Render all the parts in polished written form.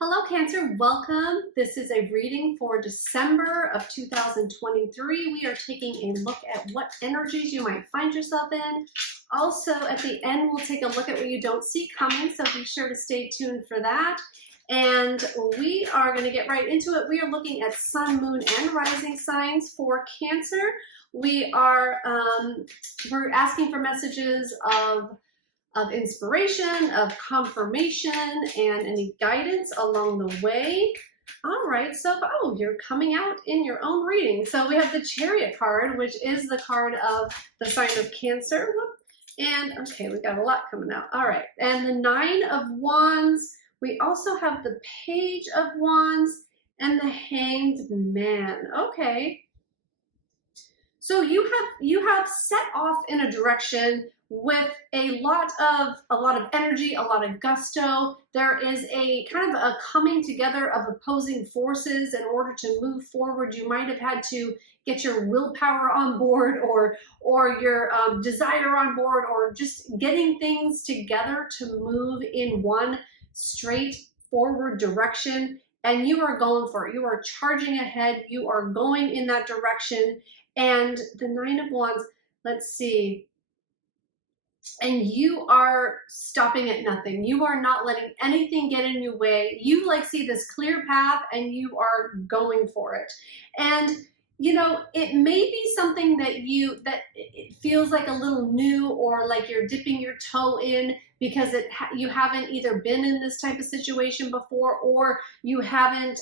Hello, Cancer. Welcome. This is a reading for December of 2023. We are taking a look at what energies you might find yourself in. Also, at the end, we'll take a look at what you don't see coming, so be sure to stay tuned for that. And we are going to get right into it. We are looking at sun, moon, and rising signs for Cancer. We're asking for messages of inspiration, of confirmation, and any guidance along the way. All right, so, you're coming out in your own reading. So we have the Chariot card, which is the card of the sign of Cancer. And, okay, we got a lot coming out. All right, and the Nine of Wands. We also have the Page of Wands and the Hanged Man. Okay. So you have set off in a direction with a lot of energy, a lot of gusto. There is a kind of a coming together of opposing forces in order to move forward. You might have had to get your willpower on board, or your desire on board, or just getting things together to move in one straight forward direction. And you are going for it. You are charging ahead. You are going in that direction. And the Nine of Wands, let's see. And you are stopping at nothing. You are not letting anything get in your way. You see this clear path and you are going for it. And it may be something that it feels like a little new, or like you're dipping your toe in because you haven't either been in this type of situation before, or you haven't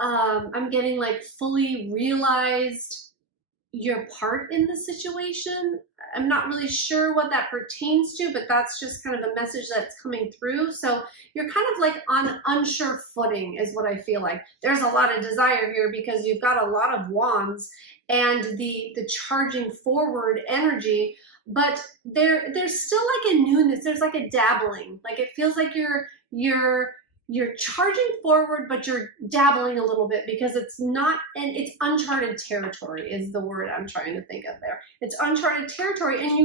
I'm getting fully realized your part in the situation. I'm not really sure what that pertains to, but that's just kind of a message that's coming through. So you're kind of on unsure footing is what I feel like. There's a lot of desire here because you've got a lot of wands and the charging forward energy, but there's still a newness. There's a dabbling. It feels like you're charging forward, but you're dabbling a little bit because it's it's uncharted territory is the word I'm trying to think of there. It's uncharted territory, and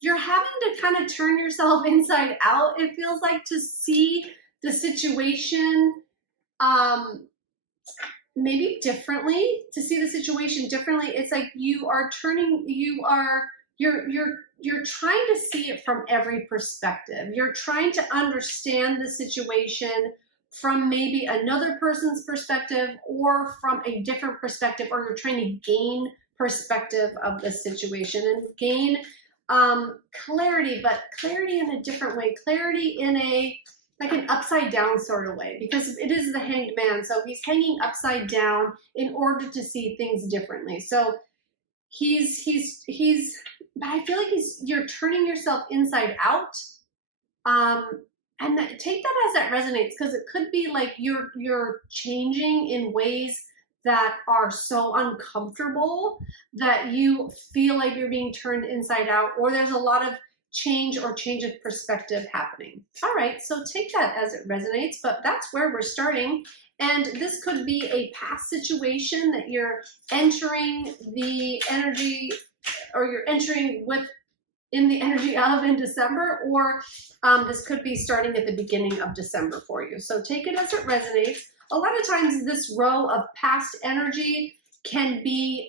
you're having to kind of turn yourself inside out, it feels like, to see the situation maybe differently, It's like you're trying to see it from every perspective. You're trying to understand the situation from maybe another person's perspective, or from a different perspective, or you're trying to gain perspective of the situation and gain clarity, but clarity in a different way, clarity in an upside down sort of way, because it is the Hanged Man. So he's hanging upside down in order to see things differently. So I feel like you're turning yourself inside out, and take that as that resonates, because it could be you're changing in ways that are so uncomfortable that you feel like you're being turned inside out, or there's a lot of change of perspective happening. All right, so take that as it resonates, but that's where we're starting. And this could be a past situation that you're entering the energy, or you're entering in the energy of in December, or this could be starting at the beginning of December for you. So take it as it resonates. A lot of times this row of past energy can be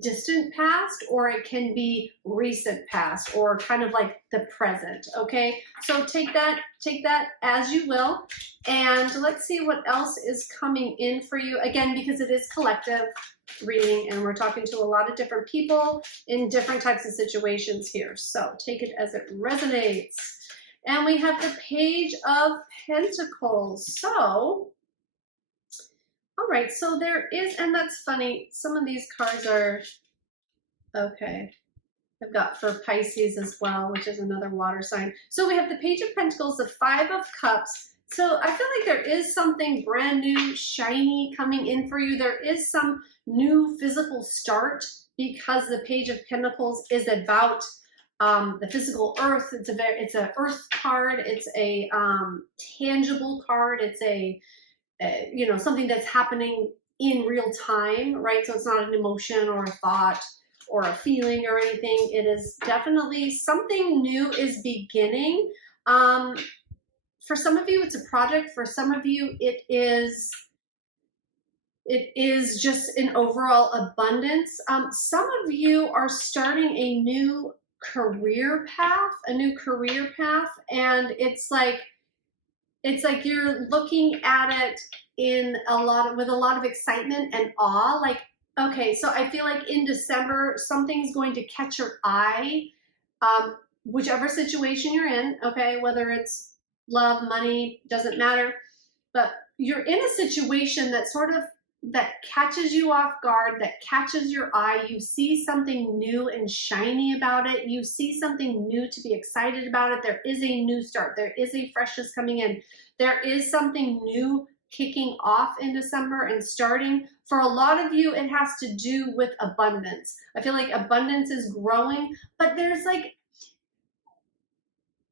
distant past, or it can be recent past, or kind of like the present. Okay, so take that as you will, and let's see what else is coming in for you, again, because it is collective reading and we're talking to a lot of different people in different types of situations here. So take it as it resonates. And we have the Page of Pentacles. So all right, so there is, and that's funny, some of these cards are, okay, I've got for Pisces as well, which is another water sign. So we have the Page of Pentacles, the Five of Cups. So I feel like there is something brand new, shiny coming in for you. There is some new physical start, because the Page of Pentacles is about the physical earth. It's an earth card. It's a tangible card. It's something that's happening in real time, right? So it's not an emotion or a thought or a feeling or anything. It is definitely something new is beginning for some of you, it's a project. For some of you, it is just an overall abundance. Some of you are starting a new career path, and it's like you're looking at it with a lot of excitement and awe. Like, okay, so I feel like in December, something's going to catch your eye, whichever situation you're in, okay, whether it's love, money, doesn't matter, but you're in a situation that catches you off guard, that catches your eye. You see something new and shiny about it. You see something new to be excited about it. There is a new start. There is a freshness coming in. There is something new kicking off in December and starting. For a lot of you, it has to do with abundance. I feel like abundance is growing, but there's like,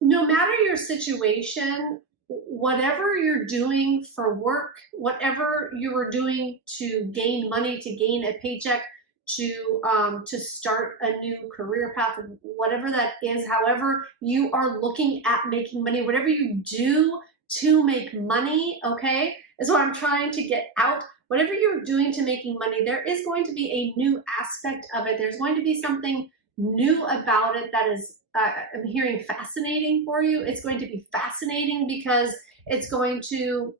no matter your situation, whatever you're doing for work, whatever you are doing to gain money, to gain a paycheck, to start a new career path, whatever that is, however you are looking at making money, whatever you do to make money, okay, is what I'm trying to get out. Whatever you're doing to making money, there is going to be a new aspect of it. There's going to be something new about it that is I'm hearing fascinating for you. It's going to be fascinating because it's going to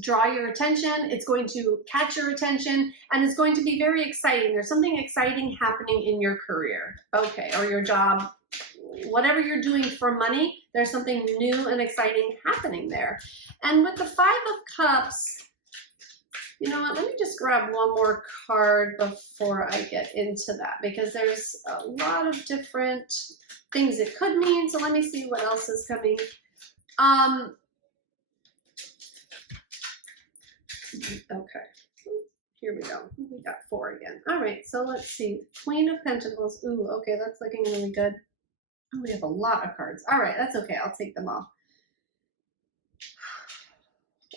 draw your attention. It's going to catch your attention, and it's going to be very exciting. There's something exciting happening in your career, okay, or your job, whatever you're doing for money. There's something new and exciting happening there. And with the Five of Cups, you know what, let me just grab one more card before I get into that, because there's a lot of different things it could mean. So let me see what else is coming. Okay, here we go. We got 4 again. All right, so let's see. Queen of Pentacles. Ooh, okay, that's looking really good. Oh, we have a lot of cards. All right, that's okay. I'll take them all.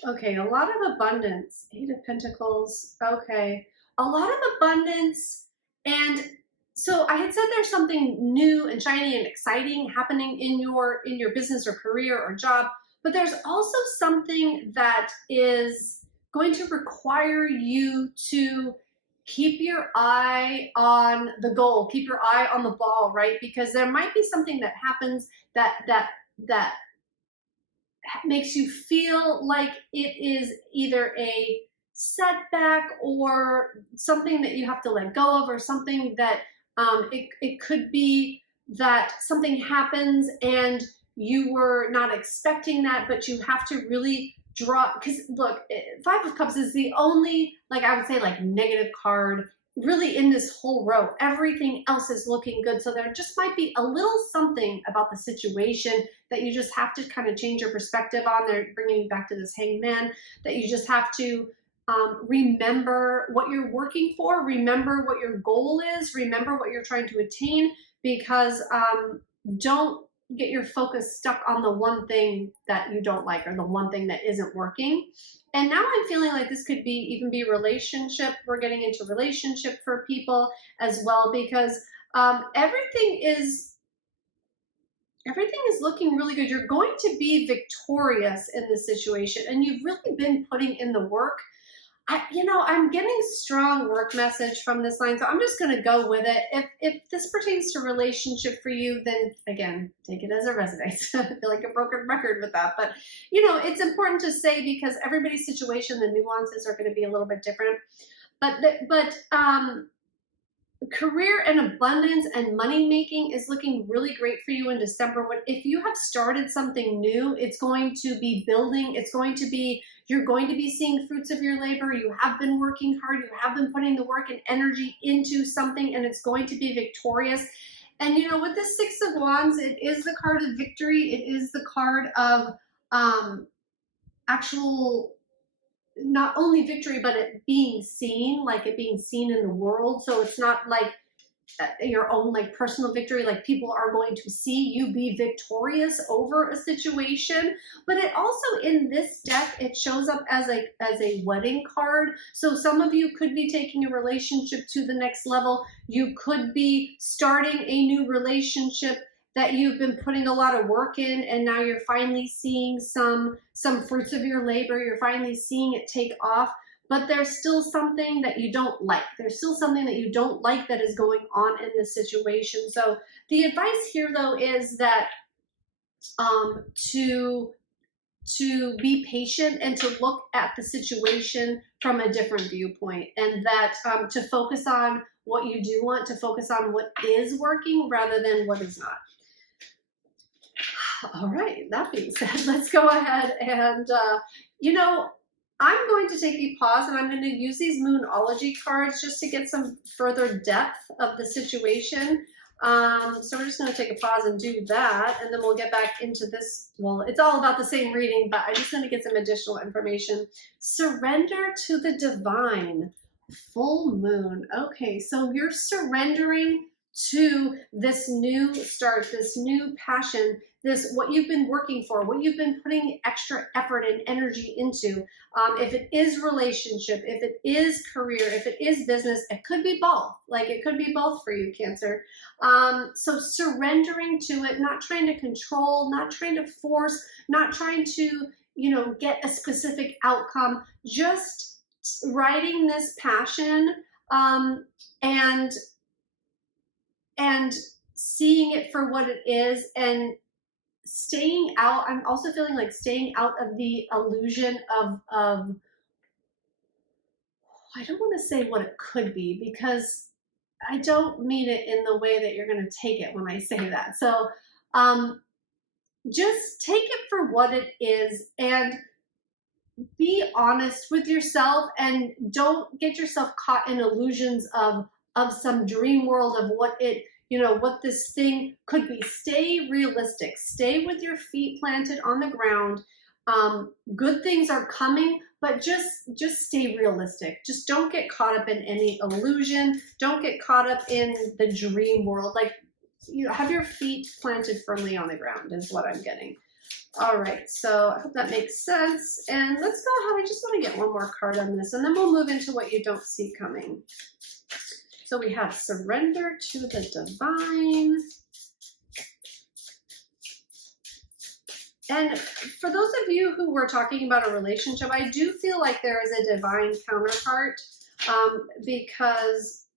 Okay, a lot of abundance. 8 of Pentacles. Okay, a lot of abundance. And so I had said there's something new and shiny and exciting happening in your business or career or job, but there's also something that is going to require you to keep your eye on the goal, keep your eye on the ball, right? Because there might be something that happens that makes you feel like it is either a setback or something that you have to let go of, or something that it could be that something happens and you were not expecting that, but you have to really draw, because look, Five of Cups is the only, like I would say, like negative card really in this whole row. Everything else is looking good. So there just might be a little something about the situation that you just have to kind of change your perspective on. They're bringing you back to this Hangman, that you just have to remember what you're working for, remember what your goal is, remember what you're trying to attain, because don't get your focus stuck on the one thing that you don't like or the one thing that isn't working. And now I'm feeling like this could even be relationship. We're getting into relationship for people as well, because everything is looking really good. You're going to be victorious in this situation, and you've really been putting in the work. I'm getting strong work message from this line, so I'm just going to go with it. If this pertains to relationship for you, then again, take it as it resonates. I feel like a broken record with that, but it's important to say, because everybody's situation, the nuances are going to be a little bit different. But career and abundance and money making is looking really great for you in December. If you have started something new, it's going to be building. You're going to be seeing fruits of your labor. You have been working hard. You have been putting the work and energy into something, and it's going to be victorious. And with the Six of Wands, it is the card of victory. It is the card of actual, not only victory, but it being seen, like it being seen in the world. So it's not like your own like personal victory, like people are going to see you be victorious over a situation. But it also, in this deck, it shows up as a wedding card. So some of you could be taking a relationship to the next level. You could be starting a new relationship, that you've been putting a lot of work in, and now you're finally seeing some fruits of your labor. You're finally seeing it take off, but there's still something that you don't like. There's still something that you don't like that is going on in this situation. So the advice here, though, is that to be patient and to look at the situation from a different viewpoint, and that to focus on what you do want, to focus on what is working rather than what is not. All right, that being said, let's go ahead and, I'm going to take a pause, and I'm going to use these Moonology cards just to get some further depth of the situation. So we're just going to take a pause and do that, and then we'll get back into this. Well, it's all about the same reading, but I'm just going to get some additional information. Surrender to the divine. Full moon. Okay, so you're surrendering to this new start, this new passion, this what you've been working for, what you've been putting extra effort and energy into. If it is relationship, if it is career, if it is business, it could be both. Like it could be both for you, Cancer. So surrendering to it, not trying to control, not trying to force, not trying to, get a specific outcome, just riding this passion and seeing it for what it is, and staying out. I'm also feeling like staying out of the illusion of I don't want to say what it could be, because I don't mean it in the way that you're going to take it when I say that. So just take it for what it is, and be honest with yourself, and don't get yourself caught in illusions of some dream world of what it, what this thing could be. Stay realistic. Stay with your feet planted on the ground. Good things are coming, but just stay realistic. Just don't get caught up in any illusion. Don't get caught up in the dream world. Like, have your feet planted firmly on the ground is what I'm getting. All right, so I hope that makes sense. And let's go ahead. I just want to get one more card on this, and then we'll move into what you don't see coming. So we have surrender to the divine. And for those of you who were talking about a relationship, I do feel like there is a divine counterpart because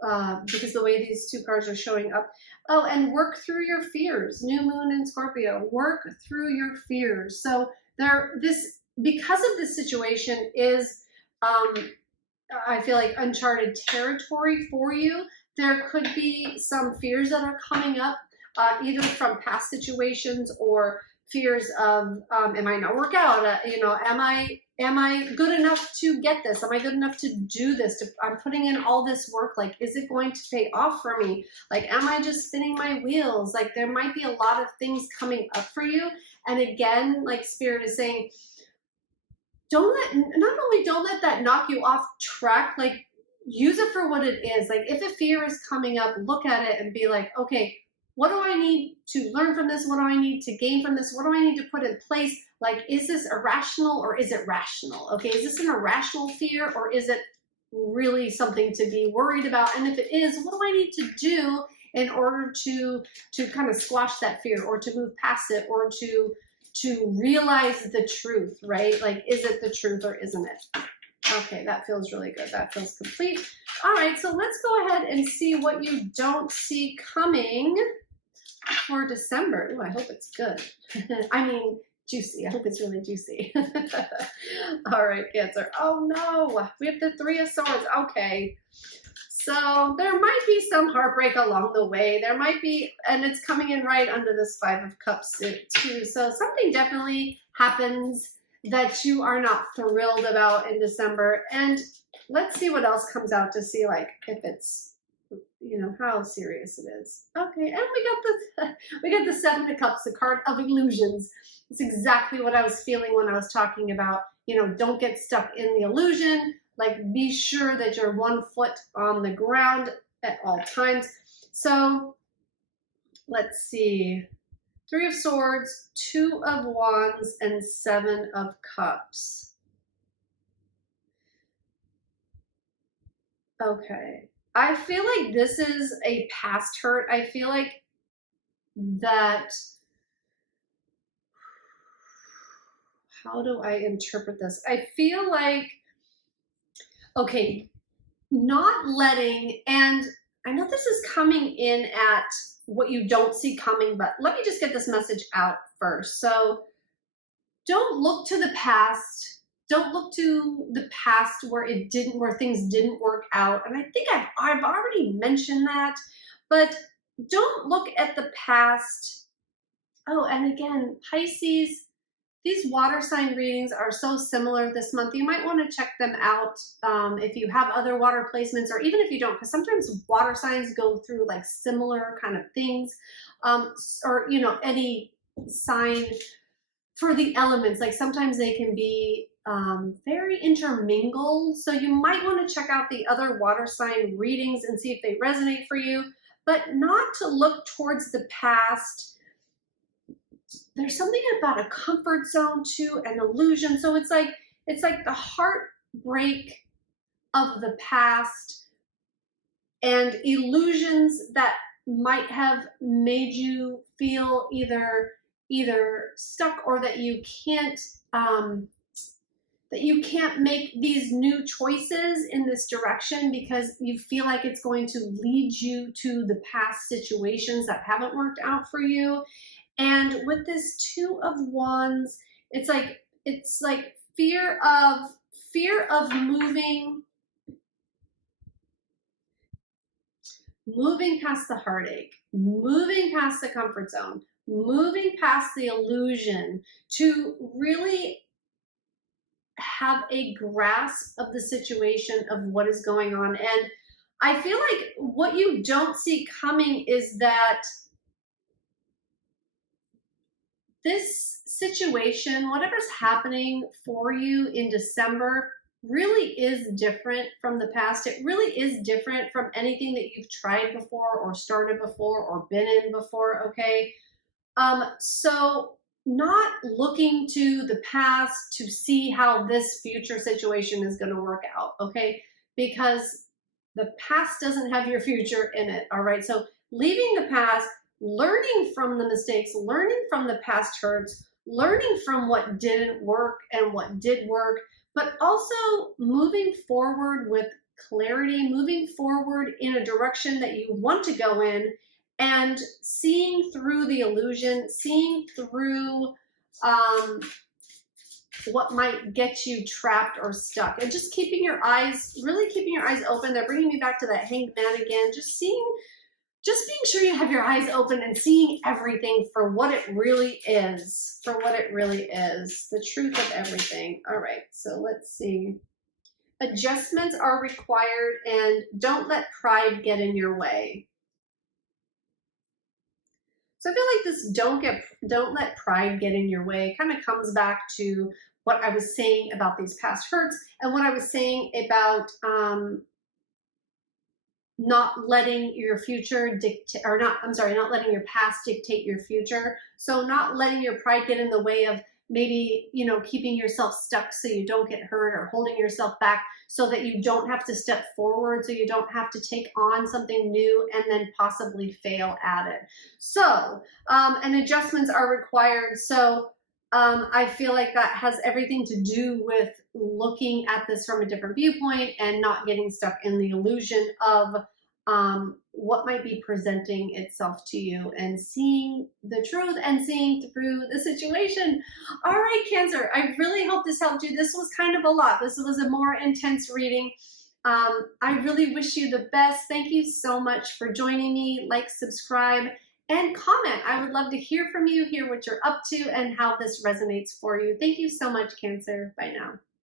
the way these two cards are showing up. Oh, and work through your fears. New moon in Scorpio. Work through your fears. So because of this situation is, I feel like, uncharted territory for you. There could be some fears that are coming up, either from past situations or fears of, it might not work out. Am I good enough to get this? Am I good enough to do this? I'm putting in all this work. Like, is it going to pay off for me? Like, am I just spinning my wheels? Like, there might be a lot of things coming up for you. And again, like Spirit is saying, not only don't let that knock you off track, like use it for what it is. Like if a fear is coming up, look at it and be like, okay, what do I need to learn from this? What do I need to gain from this? What do I need to put in place? Like, is this irrational or is it rational? Okay, is this an irrational fear or is it really something to be worried about? And if it is, what do I need to do in order to kind of squash that fear, or to move past it, or to realize the truth, right? Like, is it the truth or isn't it? Okay, that feels really good. That feels complete. All right, so let's go ahead and see what you don't see coming for December. Ooh, I hope it's good. I mean, juicy. I hope it's really juicy. All right, Cancer. Oh no, we have the Three of Swords. Okay. So there might be some heartbreak along the way. There might be, and it's coming in right under this Five of Cups too. So something definitely happens that you are not thrilled about in December. And let's see what else comes out to see, like, if it's, how serious it is. Okay, and we got the Seven of Cups, the card of illusions. It's exactly what I was feeling when I was talking about, don't get stuck in the illusion. Like, be sure that you're 1 foot on the ground at all times. So let's see. Three of Swords, Two of Wands, and Seven of Cups. Okay. I feel like this is a past hurt. I feel like that, how do I interpret this? I feel like, okay, not letting, and I know this is coming in at what you don't see coming, but let me just get this message out first. So don't look to the past. Don't look to the past where things didn't work out. And I think I've already mentioned that, but don't look at the past. Oh, and again, Pisces, these water sign readings are so similar this month. You might want to check them out if you have other water placements, or even if you don't, because sometimes water signs go through like similar kind of things, or any sign for the elements. Like sometimes they can be very intermingled. So you might want to check out the other water sign readings and see if they resonate for you, but not to look towards the past. There's something about a comfort zone too, an illusion. So it's like the heartbreak of the past and illusions that might have made you feel either stuck, or that you can't make these new choices in this direction because you feel like it's going to lead you to the past situations that haven't worked out for you. And with this Two of Wands, it's like fear of moving past the heartache, moving past the comfort zone, moving past the illusion to really have a grasp of the situation of what is going on. And I feel like what you don't see coming is that this situation, whatever's happening for you in December, really is different from the past. It really is different from anything that you've tried before or started before or been in before, okay? So not looking to the past to see how this future situation is going to work out, okay? Because the past doesn't have your future in it, all right? So leaving the past, learning from the mistakes, learning from the past hurts, learning from what didn't work and what did work, but also moving forward with clarity, moving forward in a direction that you want to go in, and seeing through the illusion, seeing through what might get you trapped or stuck, and just keeping your eyes open. They're bringing me back to that Hanged Man again, just being sure you have your eyes open and seeing everything for what it really is, the truth of everything. All right, so let's see. Adjustments are required, and don't let pride get in your way. So I feel like this don't let pride get in your way kind of comes back to what I was saying about these past hurts, and what I was saying about not letting your future dictate, or not letting your past dictate your future. So not letting your pride get in the way of maybe, keeping yourself stuck so you don't get hurt, or holding yourself back so that you don't have to step forward, so you don't have to take on something new and then possibly fail at it. So, and adjustments are required. So I feel like that has everything to do with looking at this from a different viewpoint and not getting stuck in the illusion of what might be presenting itself to you, and seeing the truth and seeing through the situation. All right, Cancer, I really hope this helped you. This was kind of a lot. This was a more intense reading. I really wish you the best. Thank you so much for joining me. Like, subscribe, and comment. I would love to hear from you, hear what you're up to, and how this resonates for you. Thank you so much, Cancer. Bye now.